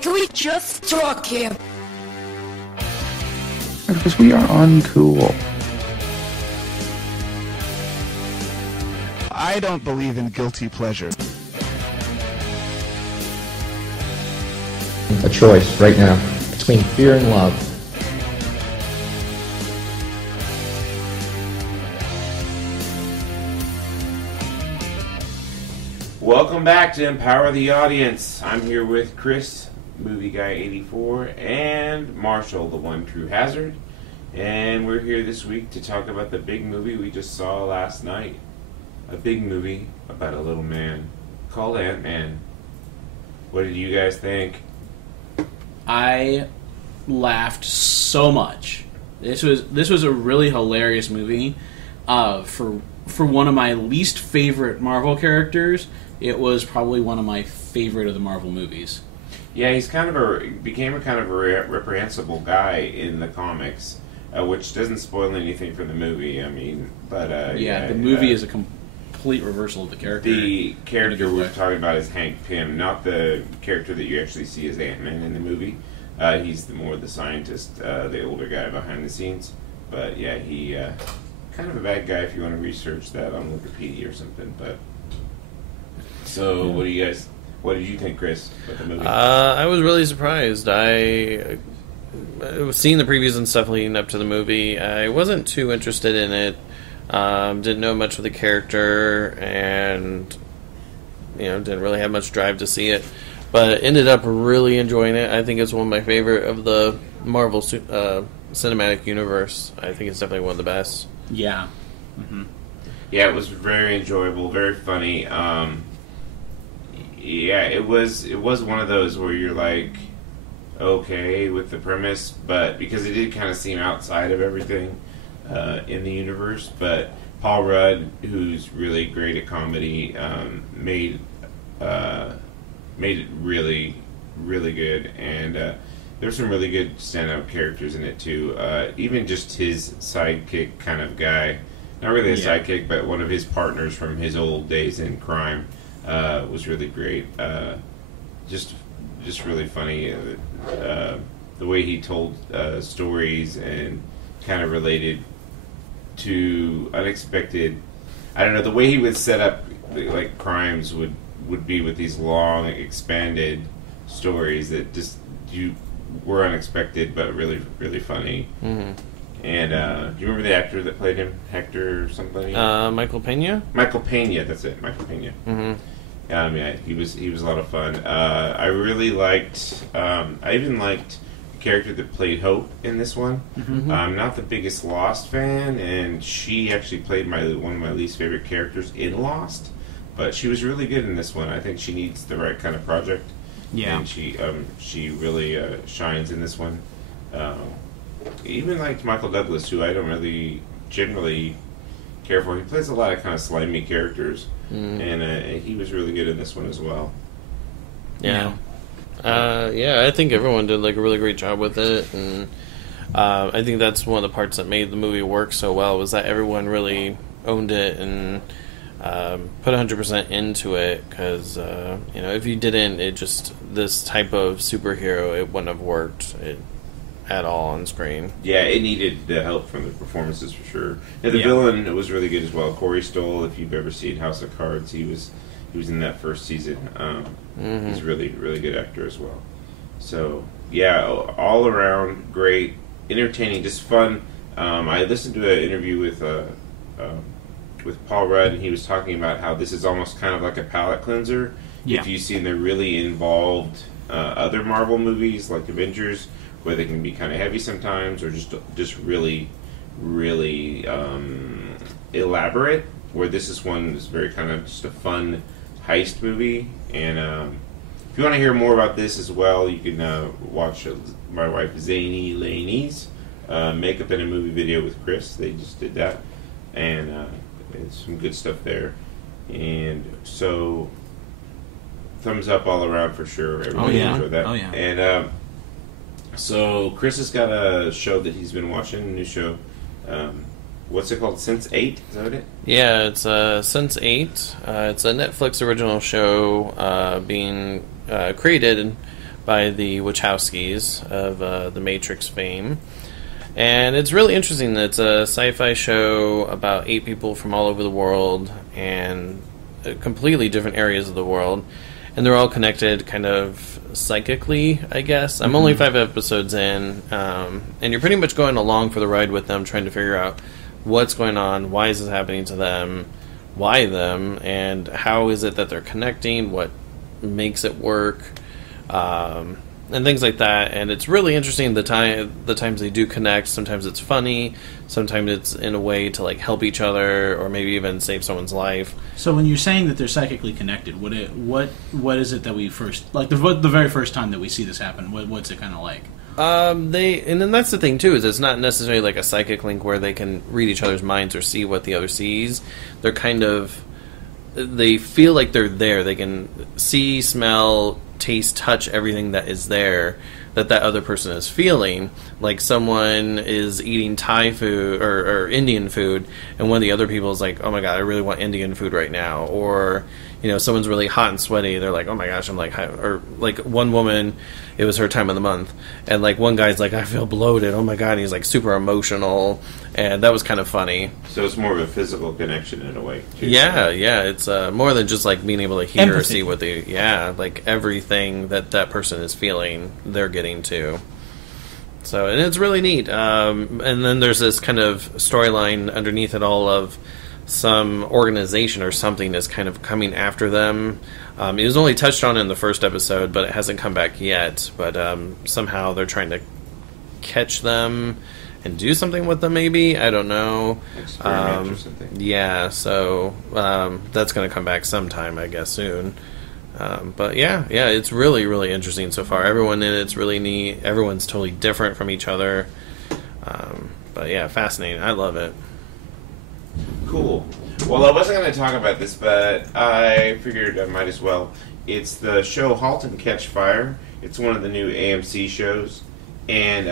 Can we just talk here? Because we are uncool. I don't believe in guilty pleasure. A choice right now between fear and love. Welcome back to Empower the Audience. I'm here with Chris, Movie Guy 84, and Marshall, the one true hazard. And we're here this week to talk about the big movie we just saw last night. A big movie about a little man called Antman. What did you guys think? I laughed so much. This was a really hilarious movie. For one of my least favorite Marvel characters, it was probably one of my favorite of the Marvel movies. Yeah, he's became a kind of a reprehensible guy in the comics, which doesn't spoil anything for the movie. I mean, but the movie is a complete reversal of the character. The character we're talking about is Hank Pym, not the character that you actually see as Ant-Man in the movie. He's more the scientist, the older guy behind the scenes. But yeah, he kind of a bad guy if you want to research that on Wikipedia or something. But so, what did you think, Chris, about the movie? I was really surprised. I was seeing the previews and stuff leading up to the movie. I wasn't too interested in it. Didn't know much of the character, and didn't really have much drive to see it. But ended up really enjoying it. I think it's one of my favorite of the Marvel cinematic universe. I think it's definitely one of the best. Yeah. Mm-hmm. Yeah, it was very enjoyable, very funny. Yeah, it was one of those where you're like, okay with the premise, but because it did kind of seem outside of everything in the universe. But Paul Rudd, who's really great at comedy, made it really, really good. And there's some really good stand-up characters in it too. Even just his sidekick kind of guy, not really a sidekick, but one of his partners from his old days in crime, was really great. Just really funny. The way he told stories and kind of related to unexpected. I don't know, the way he would set up like crimes would be with these long, expanded stories that just were unexpected but really, really funny. Mm-hmm. And do you remember the actor that played him? Hector or somebody? Michael Pena? Michael Pena, that's it. Michael Pena. Mm-hmm. Yeah, he was a lot of fun. I really liked. I even liked the character that played Hope in this one. Mm-hmm. I'm not the biggest Lost fan, and she actually played one of my least favorite characters in Lost. But she was really good in this one. I think she needs the right kind of project. Yeah, and she really shines in this one. Even like Michael Douglas, who I don't really generally care for. He plays a lot of kind of slimy characters, and he was really good in this one as well. Yeah. I think everyone did like a really great job with it, and I think that's one of the parts that made the movie work so well, was that everyone really owned it and put 100% into it, because if you didn't, this type of superhero, it wouldn't have worked at all on screen. Yeah, it needed the help from the performances for sure. And the villain was really good as well. Corey Stoll, if you've ever seen House of Cards, he was in that first season. He's a really, really good actor as well. So yeah, all around great, entertaining, just fun. I listened to an interview with Paul Rudd, and he was talking about how this is almost kind of like a palate cleanser. Yeah. If you've seen the really involved other Marvel movies like Avengers, where they can be kind of heavy sometimes, or just really, really elaborate, where this is one that's very kind of just a fun heist movie. And if you want to hear more about this as well, you can watch my wife Zany Laney's Makeup in a Movie video with Chris. They just did that, and it's some good stuff there. And so thumbs up all around for sure. Everybody enjoyed that. Oh yeah. And so Chris has got a show that he's been watching, a new show. What's it called? Sense8? Is that it? Yeah, it's Sense8. It's a Netflix original show being created by the Wachowskis of the Matrix fame. And it's really interesting. It's a sci-fi show about 8 people from all over the world and completely different areas of the world. And they're all connected kind of psychically, I guess. I'm only 5 episodes in, and you're pretty much going along for the ride with them, trying to figure out what's going on, why is this happening to them, why them, and how is it that they're connecting, what makes it work, and things like that. And it's really interesting the times they do connect. Sometimes it's funny, sometimes it's in a way to like help each other or maybe even save someo's life. So when you're saying that they're psychically connected, what is it that we first, like the very first time that we see this happen, what's it kind of like? And then that's the thing too, is it's not necessarily like a psychic link where they can read each other's minds or see what the other sees. They're kind of, they feel like they're there. They can see, smell, taste, touch everything that is there that other person is feeling. Like someone is eating Thai food or Indian food, and one of the other people is like, oh my god, I really want Indian food right now. Or, you know, someone's really hot and sweaty, they're like, oh my gosh, I'm like, or like one woman, it was her time of the month, and like one guy's like, I feel bloated, oh my god, and he's like super emotional, and that was kind of funny. So it's more of a physical connection in a way, too. Yeah, it's more than just like being able to hear Empathy. or see what they, like everything that person is feeling, they're getting to. So, and it's really neat. And then there's this kind of storyline underneath it all of some organization or something is kind of coming after them. It was only touched on in the first episode, but it hasn't come back yet. But somehow they're trying to catch them and do something with them, maybe. I don't know. Experiment or something. Yeah, so that's going to come back sometime, I guess, soon. But yeah, it's really, really interesting so far. Everyone in it's really neat. Everyone's totally different from each other. But yeah, fascinating. I love it. Cool. Well, I wasn't going to talk about this, but I figured I might as well. It's the show *Halt and Catch Fire*. It's one of the new AMC shows, and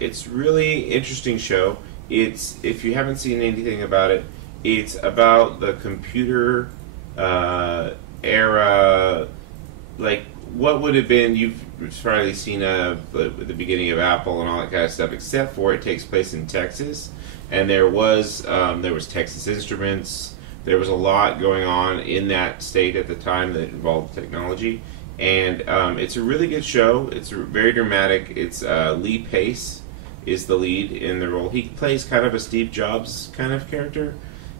it's really interesting show. It's, if you haven't seen anything about it, it's about the computer era, like what would have been. You've probably seen the beginning of Apple and all that kind of stuff, except for it takes place in Texas. And there was Texas Instruments. There was a lot going on in that state at the time that involved technology. And it's a really good show. It's very dramatic. It's Lee Pace is the lead in the role. He plays kind of a Steve Jobs kind of character.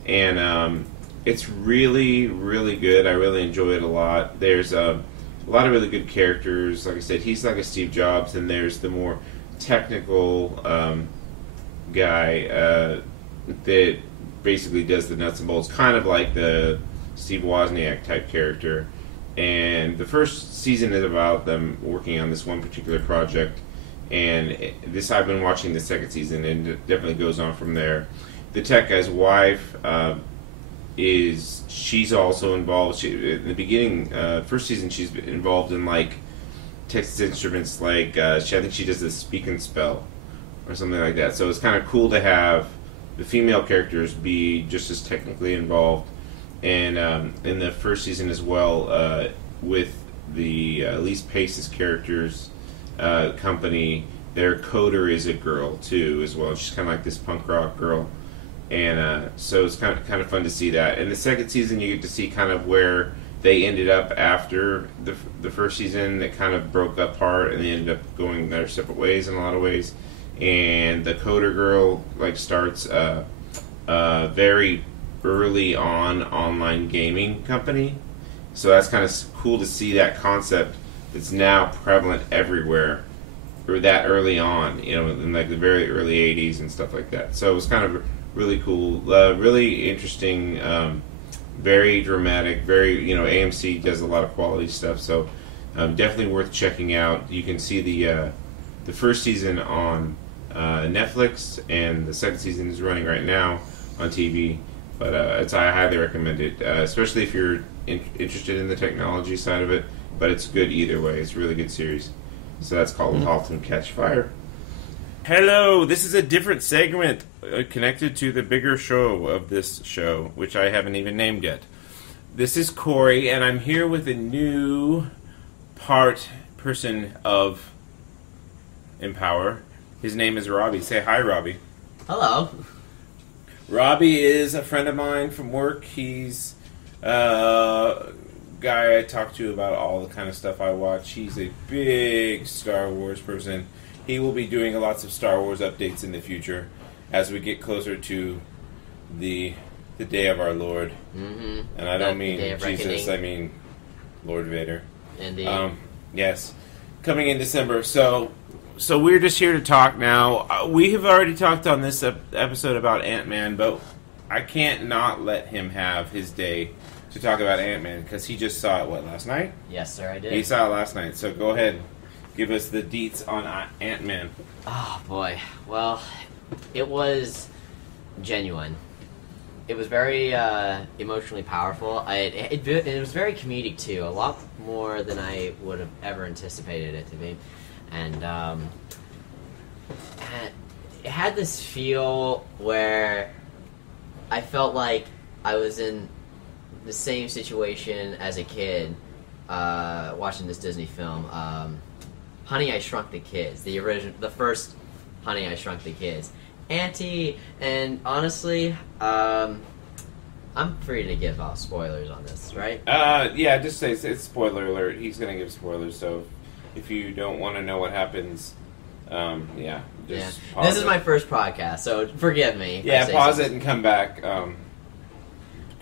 And it's really, really good. I really enjoy it a lot. There's a lot of really good characters. Like I said, he's like a Steve Jobs. And there's the more technical guy that basically does the nuts and bolts, kind of like the Steve Wozniak type character. And the first season is about them working on this one particular project, and I've been watching the second season, and it definitely goes on from there. The tech guy's wife she's also involved. In the beginning, first season, she's been involved in like Texas Instruments, like I think she does the Speak and Spell or something like that. So it's kind of cool to have the female characters be just as technically involved. And in the first season as well, with the Lee Pace's characters company, their coder is a girl too as well. She's kind of like this punk rock girl, and so it's kind of fun to see that. In the second season, you get to see kind of where they ended up after the first season. That kind of broke apart, and they ended up going their separate ways in a lot of ways. And the coder girl like starts very early on online gaming company, so that's kind of cool to see that concept that's now prevalent everywhere, or that early on, you know, in like the very early 80s and stuff like that. So it was kind of really cool, really interesting, very dramatic, very, you know, AMC does a lot of quality stuff, so definitely worth checking out. You can see the first season on Netflix, and the second season is running right now on TV. But I highly recommend it, especially if you're interested in the technology side of it. But it's good either way. It's a really good series. So that's called *Halt and Catch Fire*. Hello, this is a different segment connected to the bigger show of this show, which I haven't even named yet. This is Corey, and I'm here with a new person of Empower. His name is Robbie. Say hi, Robbie. Hello. Robbie is a friend of mine from work. He's a guy I talk to about all the kind of stuff I watch. He's a big Star Wars person. He will be doing lots of Star Wars updates in the future as we get closer to the day of our Lord. Mm-hmm. And I don't mean Day of Jesus, Reckoning. I mean Lord Vader. Indeed. Yes. Coming in December. So we're just here to talk now. We have already talked on this episode about Ant-Man, but I can't not let him have his day to talk about Ant-Man, because he just saw it, last night? Yes, sir, I did. He saw it last night, so go ahead. Give us the deets on Ant-Man. Oh, boy. Well, it was genuine. It was very emotionally powerful. It was very comedic, too. A lot more than I would have ever anticipated it to be. And it had this feel where I felt like I was in the same situation as a kid watching this Disney film, Honey, I Shrunk the Kids, the first Honey, I Shrunk the Kids. Anty, and honestly, I'm free to give off spoilers on this, right? Yeah, just say it's spoiler alert. He's going to give spoilers, so if you don't want to know what happens, just pause This is it. my first podcast, so forgive me. if I Yeah, say pause something. it and come back.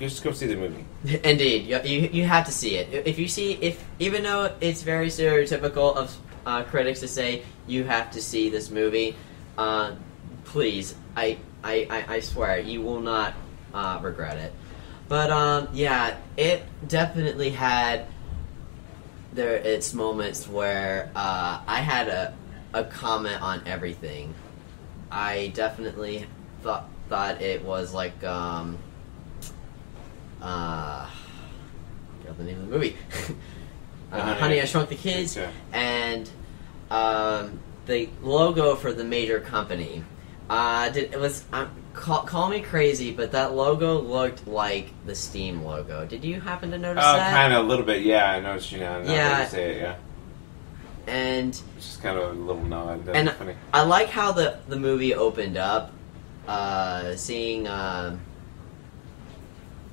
Just go see the movie. Indeed, you have to see it. Even though it's very stereotypical of critics to say you have to see this movie, please, I swear you will not regret it. But it definitely had its moments where I had a comment on everything. I definitely thought it was like forgot the name of the movie. Honey, I Shrunk the Kids, Yeah. and the logo for the major company. Call me crazy, but that logo looked like the Steam logo. Did you happen to notice that? Kind of a little bit, yeah. I noticed you now. Yeah. You say it, yeah. And It's just kind of a little nod. That's and funny. I like how the movie opened up, seeing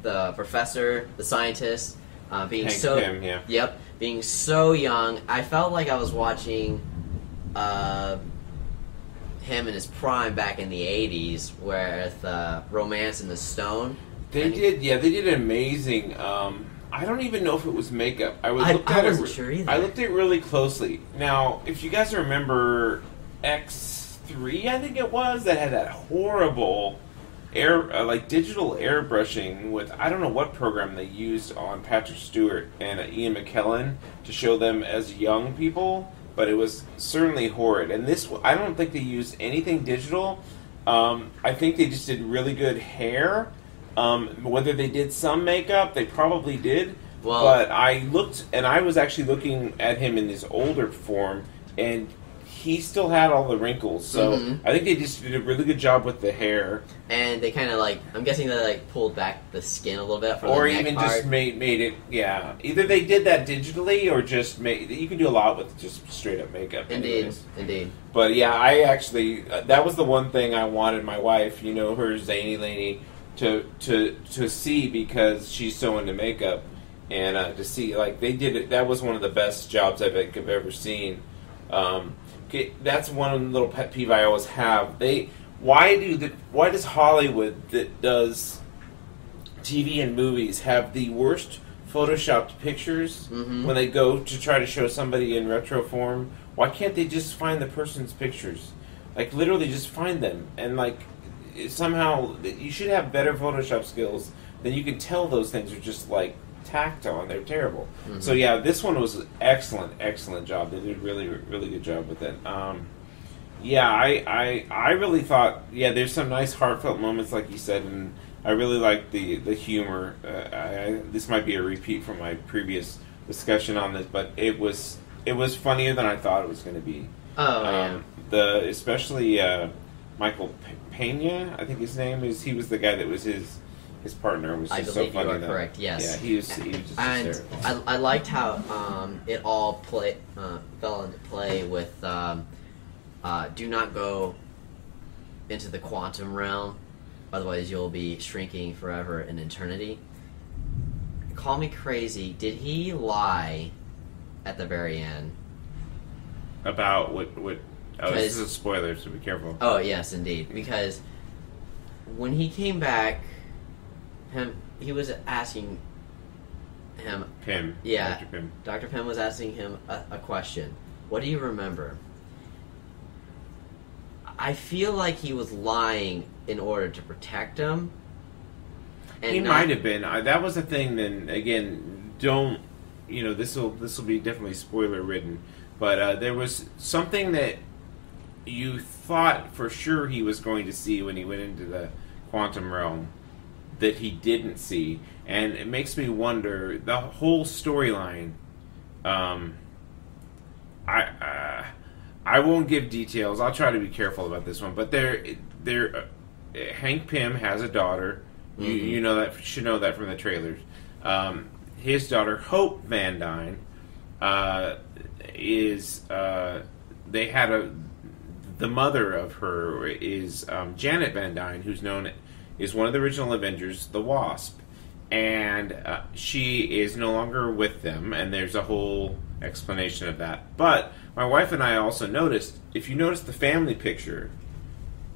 the professor, the scientist, being Hank so Pym, yeah. Yep, being so young. I felt like I was watching him in his prime back in the 80s with Romance in the Stone. They did amazing. I don't even know if it was makeup. I wasn't sure either. I looked at it really closely. Now, if you guys remember X3, I think it was, that had that horrible digital airbrushing with, I don't know what program they used on Patrick Stewart and Ian McKellen to show them as young people, but it was certainly horrid. And this, I don't think they used anything digital. I think they just did really good hair. Whether they did some makeup, they probably did. Well, but I looked, and I was actually looking at him in his older form, and he still had all the wrinkles. So I think they just did a really good job with the hair. And they kind of I'm guessing they pulled back the skin a little bit for Or the neck even part. just made it, yeah. Either they did that digitally, or just you can do a lot with just straight up makeup. Indeed. But yeah, I actually, that was the one thing I wanted my wife, her zany lady, to see, because she's so into makeup, and to see, they did it. That was one of the best jobs I've ever seen. That's one little pet peeve I always have. Why does Hollywood, that does TV and movies, have the worst photoshopped pictures when they go to try to show somebody in retro form? Why can't they just find the person's pictures? Literally just find them, and somehow you should have better Photoshop skills. Then you can tell those things are just tacked on. They're terrible. So yeah, this one was excellent job. They did a really, really good job with it. I really thought, there's some nice heartfelt moments, like you said, and I really liked the humor. This might be a repeat from my previous discussion on this, but it was funnier than I thought it was going to be. Especially Michael Pena, I think his name is. He was the guy that was his his partner was I just believe so funny. you are correct. Yes. Yeah, he was just And hysterical. I liked how it all fell into play with do not go into the quantum realm, otherwise you'll be shrinking forever in eternity. Call me crazy. Did he lie at the very end? About what? Oh, this is a spoiler, so be careful. Oh yes, indeed. Because when he came back, he was asking him. Pym. Yeah. Dr. Pym. Dr. Pym was asking him a question. What do you remember? I feel like he was lying in order to protect him. And He might have been. That was the thing. Then again, don't this will be definitely spoiler ridden. But there was something that you thought for sure he was going to see when he went into the quantum realm that he didn't see, and it makes me wonder the whole storyline. I won't give details. I'll try to be careful about this one. But Hank Pym has a daughter. Mm-hmm. You know that, should know that from the trailers. His daughter Hope Van Dyne is they had the mother of her is Janet Van Dyne, who's known is one of the original Avengers, the Wasp, and she is no longer with them, and there's a whole explanation of that. But my wife and I also noticed, if you notice the family picture,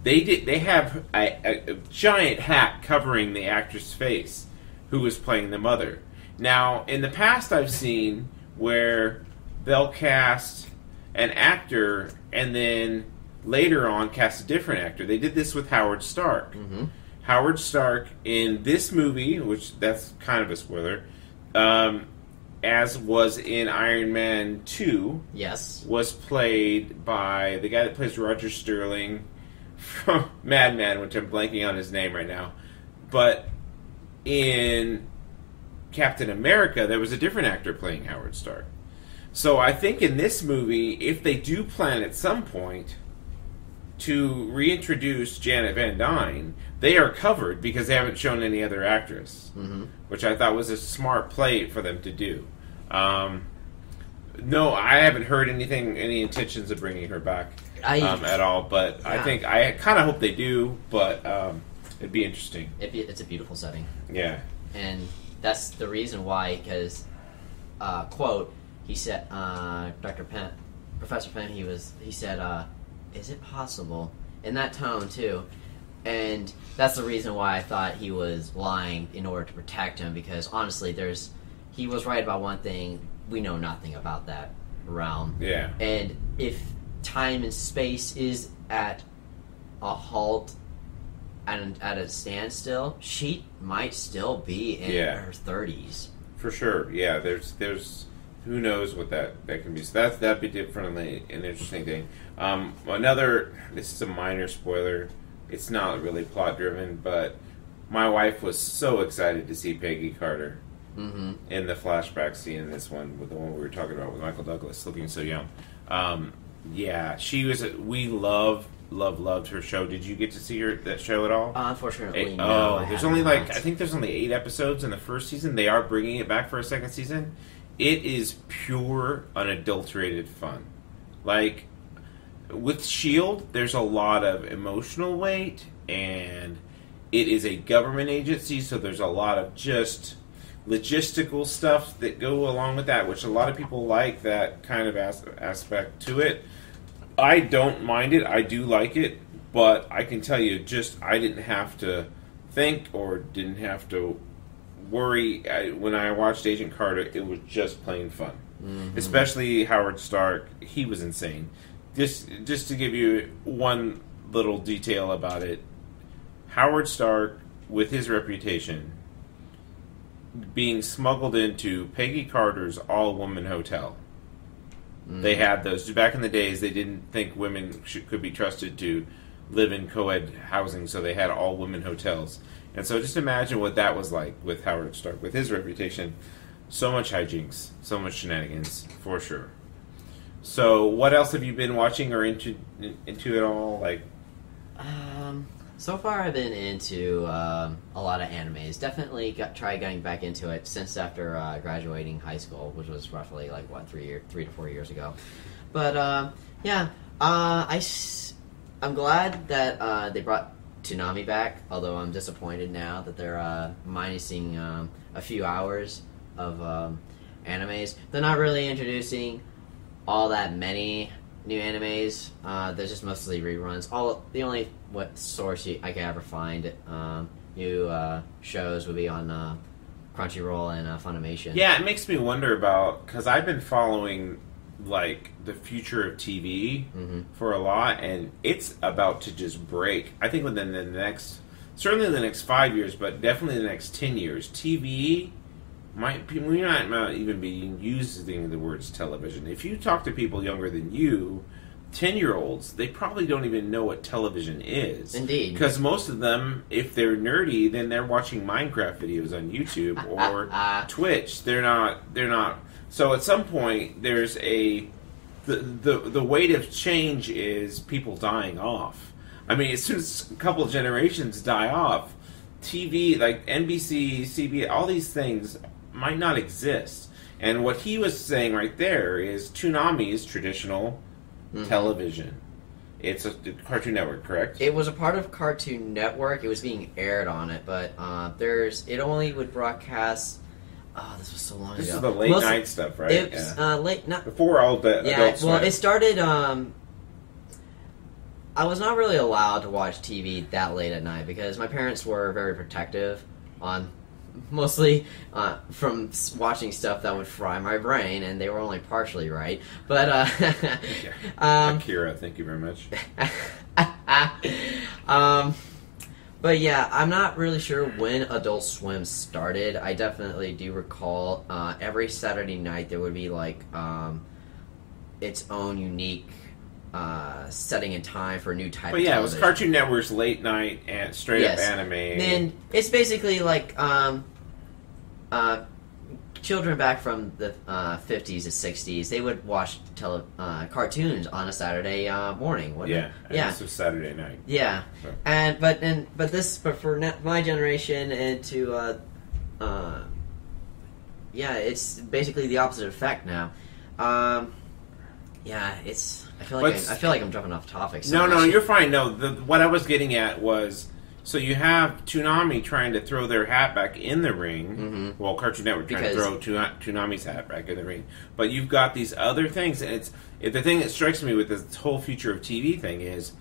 they have a giant hat covering the actress' face who was playing the mother. Now, in the past, I've seen where they'll cast an actor and then later on cast a different actor. They did this with Howard Stark. Mm-hmm. Howard Stark in this movie, which that's kind of a spoiler, as was in Iron Man 2, Yes. was played by the guy that plays Roger Sterling from Mad Men, which I'm blanking on his name right now. But in Captain America, there was a different actor playing Howard Stark. So I think in this movie, if they do plan at some point to reintroduce Janet Van Dyne, they are covered because they haven't shown any other actress, which I thought was a smart play for them to do. No, I haven't heard any intentions of bringing her back at all, but yeah. I kind of hope they do, but it'd be interesting. It's a beautiful setting. Yeah. And that's the reason why, because, quote, he said, Professor Penn, he said, is it possible? In that tone, too. And that's the reason why I thought he was lying in order to protect him, because honestly, he was right about one thing. We know nothing about that realm. Yeah. And if time and space is at a halt and at a standstill, she might still be in her 30s. For sure. Yeah, there's who knows what that can be. So that'd be definitely an interesting thing. This is a minor spoiler. It's not really plot driven, but my wife was so excited to see Peggy Carter in the flashback scene in this one, with the one we were talking about with Michael Douglas looking so young. Yeah, she was. We loved her show. Did you get to see that show at all? Unfortunately, no. There's only I think there's only 8 episodes in the first season. They are bringing it back for a second season. It is pure, unadulterated fun. Like, with S.H.I.E.L.D., there's a lot of emotional weight, and it is a government agency, so there's a lot of just logistical stuff that go along with that, which a lot of people like that kind of aspect to it. I don't mind it. I do like it, but I can tell you, I didn't have to think or didn't have to worry. When I watched Agent Carter, it was just plain fun. Especially Howard Stark. He was insane. Just to give you one little detail about it, Howard Stark, with his reputation, being smuggled into Peggy Carter's all-woman hotel. They had those. Back in the days, they didn't think women could be trusted to live in co-ed housing, so they had all-women hotels. And so just imagine what that was like with Howard Stark. With his reputation, so much hijinks, so much shenanigans, for sure. So what else have you been watching or into at all? Like, So far, I've been into a lot of animes. Definitely tried getting back into it since after graduating high school, which was roughly like 3 to 4 years ago. But yeah, I'm glad that they brought Toonami back. Although I'm disappointed now that they're minusing a few hours of animes. They're not really introducing all that many new animes. They're just mostly reruns. The only source I could ever find new shows would be on Crunchyroll and Funimation. Yeah, it makes me wonder about, because I've been following like the future of TV for a lot, and it's about to just break. I think within the next, certainly the next 5 years, but definitely the next 10 years, TV we might not even be using the words television. If you talk to people younger than you, 10-year-olds, they probably don't even know what television is. Indeed. Because most of them, if they're nerdy, then they're watching Minecraft videos on YouTube or Twitch. They're not. So at some point, there's the weight of change is people dying off. I mean, as soon as a couple of generations die off, TV, like NBC, CBS, all these things might not exist. And what he was saying right there is Toonami is traditional television. It's a Cartoon Network, correct? It was a part of Cartoon Network. It was being aired on it, but it only would broadcast. Oh, this was so long ago. This is the late night stuff, right? It's late night. Before all the adults. Well, it started. I was not really allowed to watch TV that late at night because my parents were very protective on mostly from watching stuff that would fry my brain, and they were only partially right. But Akira, thank you very much. But yeah, I'm not really sure when Adult Swim started. I definitely do recall every Saturday night there would be like its own unique setting and time for a new type of television. But yeah, it was Cartoon Network's late night and straight up anime. And it's basically like children back from the 50s to 60s, they would watch cartoons on a Saturday morning, wouldn't it? Yeah, this was Saturday night. Yeah, so. But for my generation and to it's basically the opposite effect now. I feel like I'm jumping off topic. No, you're fine. No, what I was getting at was, so you have Toonami trying to throw their hat back in the ring. Well, Cartoon Network trying to throw Toonami's hat back in the ring. But you've got these other things, and the thing that strikes me with this whole future of TV thing is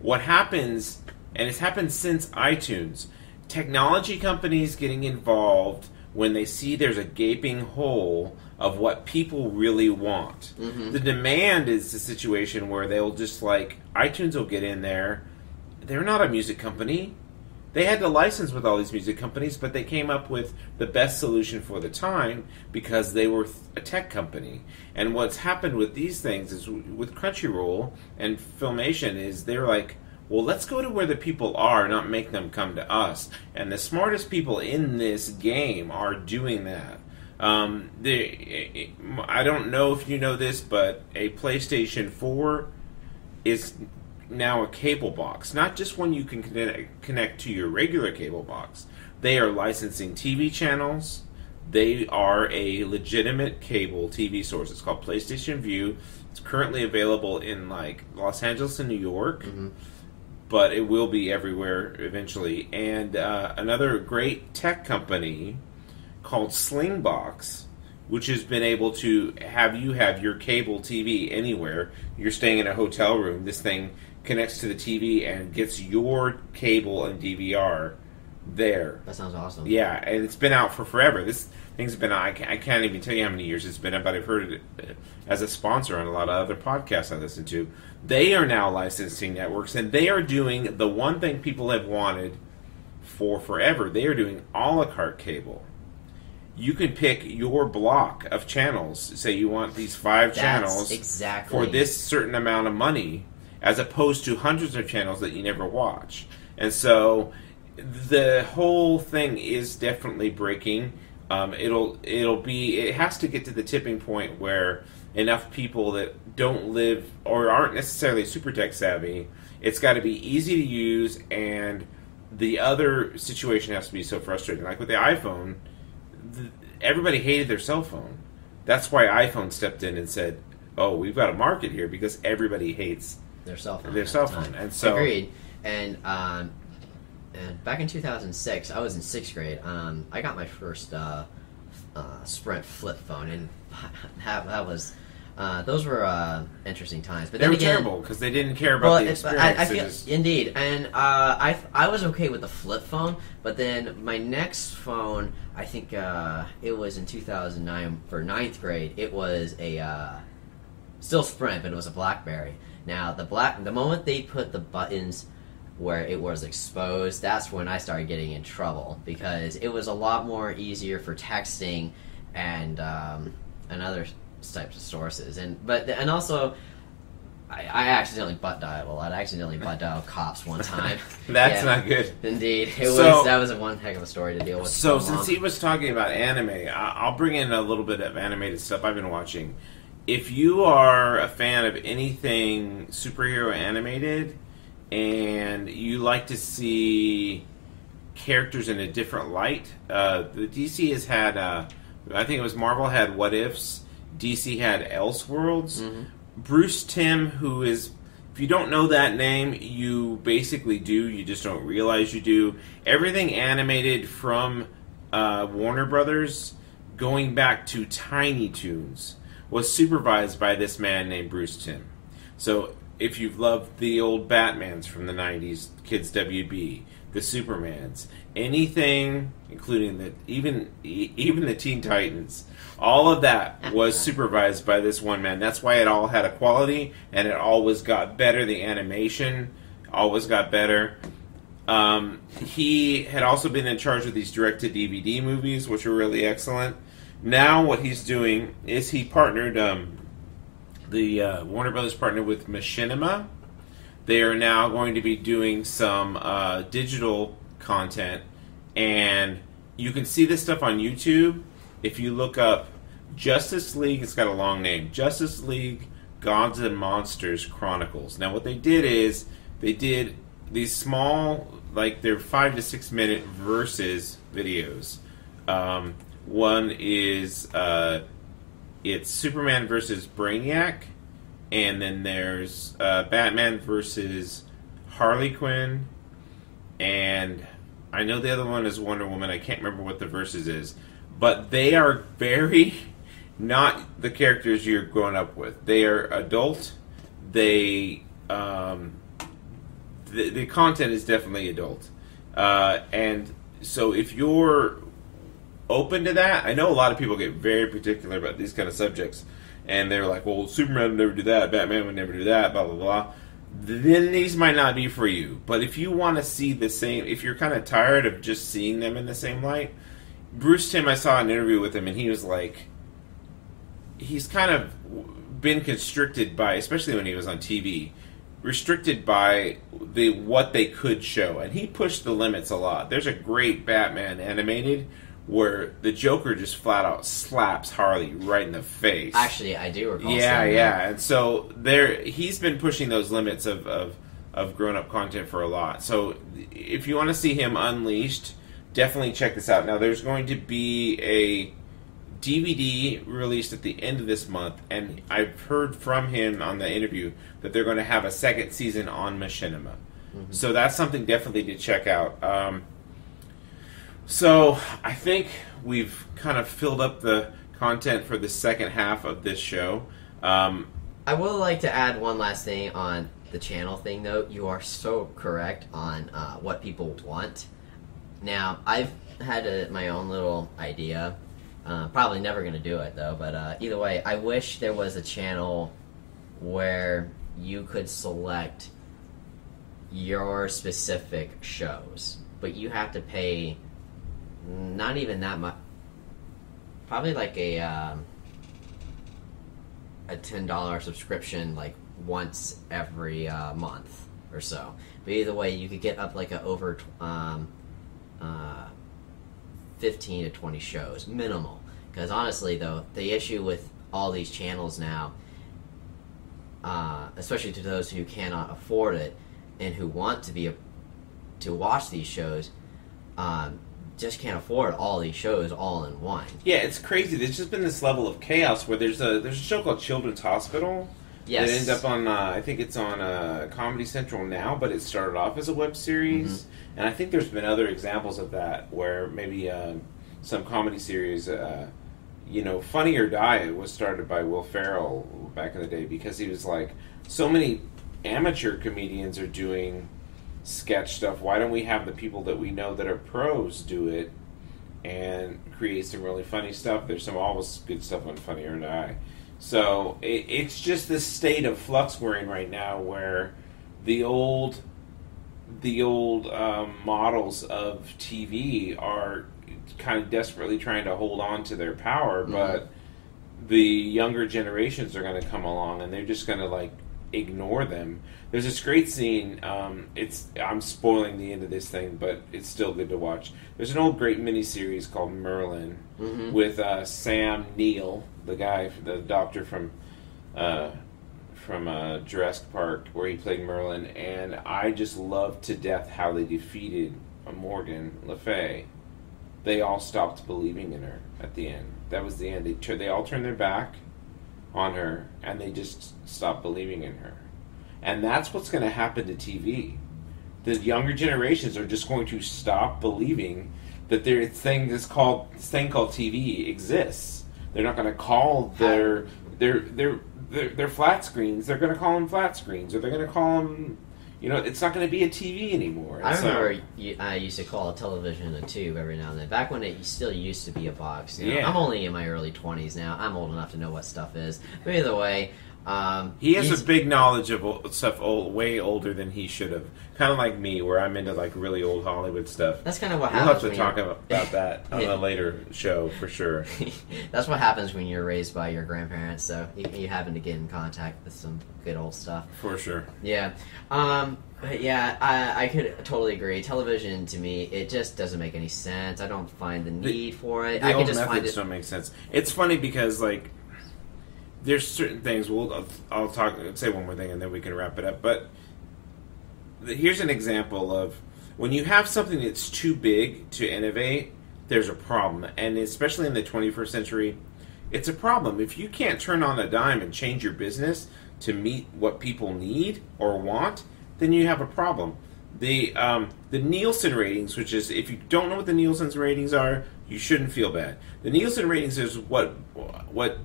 what happens, and it's happened since iTunes. Technology companies getting involved when they see there's a gaping hole of what people really want. The demand is the situation where they'll just iTunes will get in there. They're not a music company. They had to license with all these music companies, but they came up with the best solution for the time because they were a tech company. And what's happened with these things is with Crunchyroll and Filmation is they're like, well, let's go to where the people are, not make them come to us. And the smartest people in this game are doing that. I don't know if you know this, but a PlayStation 4 is now a cable box. Not just one you can connect to your regular cable box. They are licensing TV channels. They are a legitimate cable TV source. It's called PlayStation Vue. It's currently available in Los Angeles and New York. But it will be everywhere eventually. And another great tech company called Slingbox, which has been able to have your cable TV anywhere. You're staying in a hotel room. This thing connects to the TV and gets your cable and DVR there. That sounds awesome. Yeah, and it's been out for forever. This thing's been out. I can't even tell you how many years it's been out, but I've heard it as a sponsor on a lot of other podcasts I listen to. They are now licensing networks, and they are doing the one thing people have wanted for forever. They are doing a la carte cable. You can pick your block of channels. Say you want these 5 channels for this certain amount of money, as opposed to hundreds of channels that you never watch. And so the whole thing is definitely breaking. It has to get to the tipping point where enough people that don't live or aren't necessarily super tech savvy It's got to be easy to use, and the other situation has to be so frustrating. Like with the iPhone, everybody hated their cell phone. That's why iPhone stepped in and said, "Oh, we've got a market here because everybody hates their cell phone." And so agreed. And back in 2006, I was in 6th grade. I got my first Sprint flip phone, and that was those were interesting times. But they then were again, terrible because they didn't care about the experience. I feel indeed, and I was okay with the flip phone, but then my next phone, I think it was in 2009 for 9th grade. It was a still Sprint, but it was a BlackBerry. Now the moment they put the buttons where it was exposed, that's when I started getting in trouble, because it was a lot more easier for texting and other types of sources. And also I accidentally butt dialed a lot. I accidentally butt dialed cops one time. That's not good. Indeed. That was one heck of a story to deal with. So since he was talking about anime, I'll bring in a little bit of animated stuff I've been watching. If you are a fan of anything superhero animated, and you like to see characters in a different light, the DC has had, I think it was Marvel had What Ifs, DC had Elseworlds. Mm-hmm. Bruce Timm, who is, if you don't know that name, you basically do, you just don't realize you do. Everything animated from Warner Brothers, going back to Tiny Toons, was supervised by this man named Bruce Timm. So if you've loved the old Batmans from the 90s, Kids WB, the Supermans, anything, including even the Teen Titans, all of that was supervised by this one man. That's why it all had a quality, and it always got better. The animation always got better. He had also been in charge of these direct-to-DVD movies, which were really excellent. Now what he's doing is he partnered, the Warner Brothers partnered with Machinima. They are now going to be doing some digital content, and you can see this stuff on YouTube. If you look up Justice League, it's got a long name, Justice League Gods and Monsters Chronicles. Now what they did is, they did these small, like they're 5 to 6 minute versus videos. One is it's Superman versus Brainiac, and then there's Batman versus Harley Quinn, and I know the other one is Wonder Woman. I can't remember what the versus is, but they are very not the characters you're growing up with. They are adult. They the content is definitely adult, and so if you're open to that, I know a lot of people get very particular about these kind of subjects, and they're like, well, Superman would never do that, Batman would never do that, blah, blah, blah. Then these might not be for you. But if you want to see the same, if you're kind of tired of just seeing them in the same light, Bruce Timm, I saw an interview with him, and he was like, he's kind of been constricted by, especially when he was on TV, restricted by what they could show. And he pushed the limits a lot. There's a great Batman animated where the Joker just flat out slaps Harley right in the face. Actually, I do recall. Yeah. And so he's been pushing those limits of grown-up content for a lot. So if you want to see him unleashed, definitely check this out. Now, there's going to be a DVD released at the end of this month, and I've heard from him on the interview that they're going to have a second season on Machinima. Mm-hmm. So that's something definitely to check out. So I think we've kind of filled up the content for the second half of this show. I would like to add one last thing on the channel thing, though. You are so correct on what people want. Now, I've had my own little idea. Probably never going to do it, though. But either way, I wish there was a channel where you could select your specific shows. But you have to pay not even that much. Probably like a $10 subscription, like once every month or so. But either way, you could get up like over 15 to 20 shows minimal. Because honestly, though, the issue with all these channels now, especially to those who cannot afford it, and who want to watch these shows just can't afford all these shows all in one. Yeah, it's crazy. There's just been this level of chaos where there's a show called Children's Hospital. Yes. It ends up on, I think it's on Comedy Central now, but it started off as a web series. Mm-hmm. And I think there's been other examples of that where maybe some comedy series, Funny or Die was started by Will Ferrell back in the day because he was like, so many amateur comedians are doing sketch stuff. Why don't we have the people that we know that are pros do it and create some really funny stuff? There's some always good stuff on Funny or Die. So it's just this state of flux we're in right now where the old models of TV are kind of desperately trying to hold on to their power, but the younger generations are going to come along and they're just going to like ignore them. There's this great scene. I'm spoiling the end of this thing, but it's still good to watch. There's an old great miniseries called Merlin with Sam Neill, the guy, the doctor from Jurassic Park, where he played Merlin, and I just loved to death how they defeated Morgan Le Fay. They all stopped believing in her at the end. That was the end. They all turned their back on her, and they just stopped believing in her. And that's what's going to happen to TV. The younger generations are just going to stop believing that their thing called TV exists. They're not going to call their flat screens. They're going to call them flat screens, or they're going to call them. It's not going to be a TV anymore. I remember I used to call a television a tube every now and then. Back when it still used to be a box. I'm only in my early 20s now. I'm old enough to know what stuff is. But either way, he has a big knowledge of stuff way older than he should have. Kind of like me, where I'm into like really old Hollywood stuff. That's kind of what we'll happens. We'll have to talk about that on a later show for sure. That's what happens when you're raised by your grandparents. So you happen to get in contact with some good old stuff. For sure. Yeah. I could totally agree. Television, to me, it just doesn't make any sense. I don't find the need for it. The old methods don't make sense. It's funny because, like, there's certain things. I'll say one more thing and then we can wrap it up. But here's an example of when you have something that's too big to innovate, there's a problem. And especially in the 21st century, it's a problem. If you can't turn on a dime and change your business to meet what people need or want, then you have a problem. The Nielsen ratings, which is, if you don't know what the Nielsen's ratings are, you shouldn't feel bad. The Nielsen ratings is what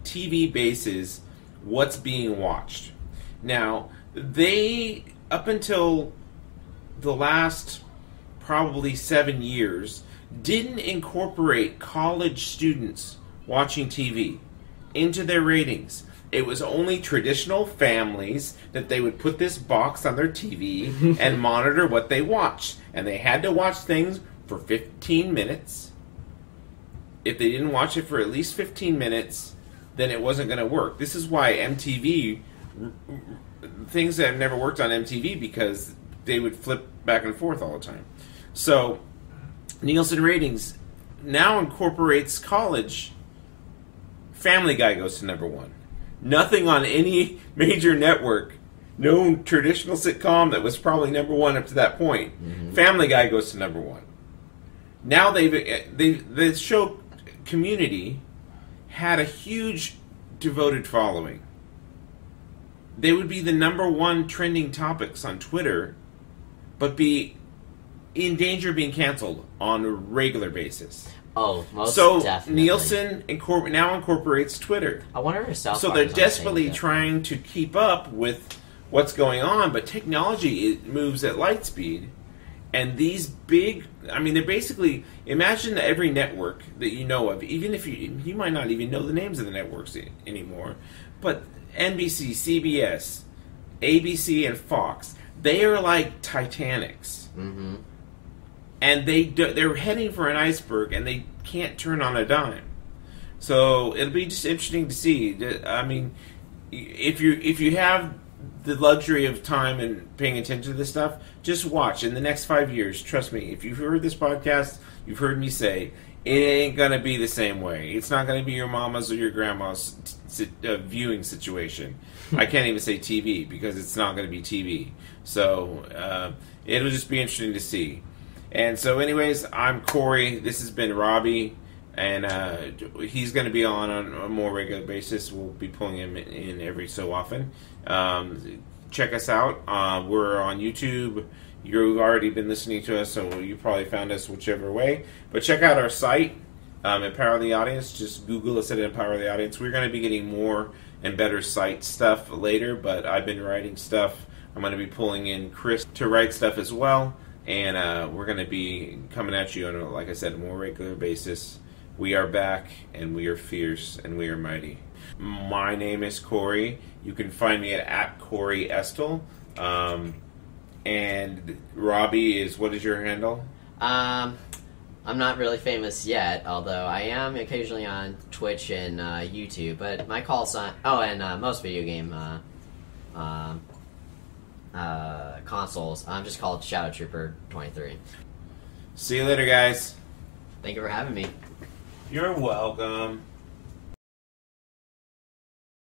TV bases what's being watched. Now, they, up until the last probably 7 years, didn't incorporate college students watching TV into their ratings. It was only traditional families that they would put this box on their TV and monitor what they watched. And they had to watch things for 15 minutes. If they didn't watch it for at least 15 minutes, then it wasn't going to work. This is why MTV, things that have never worked on MTV, because they would flip back and forth all the time. So, Nielsen ratings now incorporates college. Family Guy goes to number one. Nothing on any major network, no traditional sitcom that was probably number one up to that point. Family Guy goes to number one. Now the show Community had a huge devoted following. They would be the number one trending topics on Twitter, but be in danger of being canceled on a regular basis. Oh, most so definitely. Nielsen now incorporates Twitter. I wonder if South So Park they're is on the same desperately tip. trying to keep up with what's going on, but technology, it moves at light speed. And these big, they're basically, imagine every network that you know of, even if you might not even know the names of the networks anymore, but NBC, CBS, ABC, and Fox, they are like Titanics. Mm-hmm. And they're heading for an iceberg, and they can't turn on a dime. So it'll be just interesting to see. I mean, if you have the luxury of time and paying attention to this stuff, just watch. In the next 5 years, trust me, if you've heard this podcast, you've heard me say, it ain't gonna be the same way. It's not gonna be your mama's or your grandma's viewing situation. I can't even say TV because it's not gonna be TV. So it'll just be interesting to see. And so, anyways, I'm Corey. This has been Robbie, and he's going to be on a more regular basis. We'll be pulling him in every so often. Check us out. We're on YouTube. You've already been listening to us, so you probably found us whichever way. But check out our site, Empower the Audience. Just Google us at Empower the Audience. We're going to be getting more and better site stuff later, but I've been writing stuff. I'm going to be pulling in Chris to write stuff as well. And we're going to be coming at you on, like I said, a more regular basis. We are back, and we are fierce, and we are mighty. My name is Corey. You can find me at Corey Estel. And Robbie is, what is your handle? I'm not really famous yet, although I am occasionally on Twitch and YouTube. But my call sign, and most video game consoles, I'm just called Shadow Trooper 23. See you later, guys. Thank you for having me. You're welcome.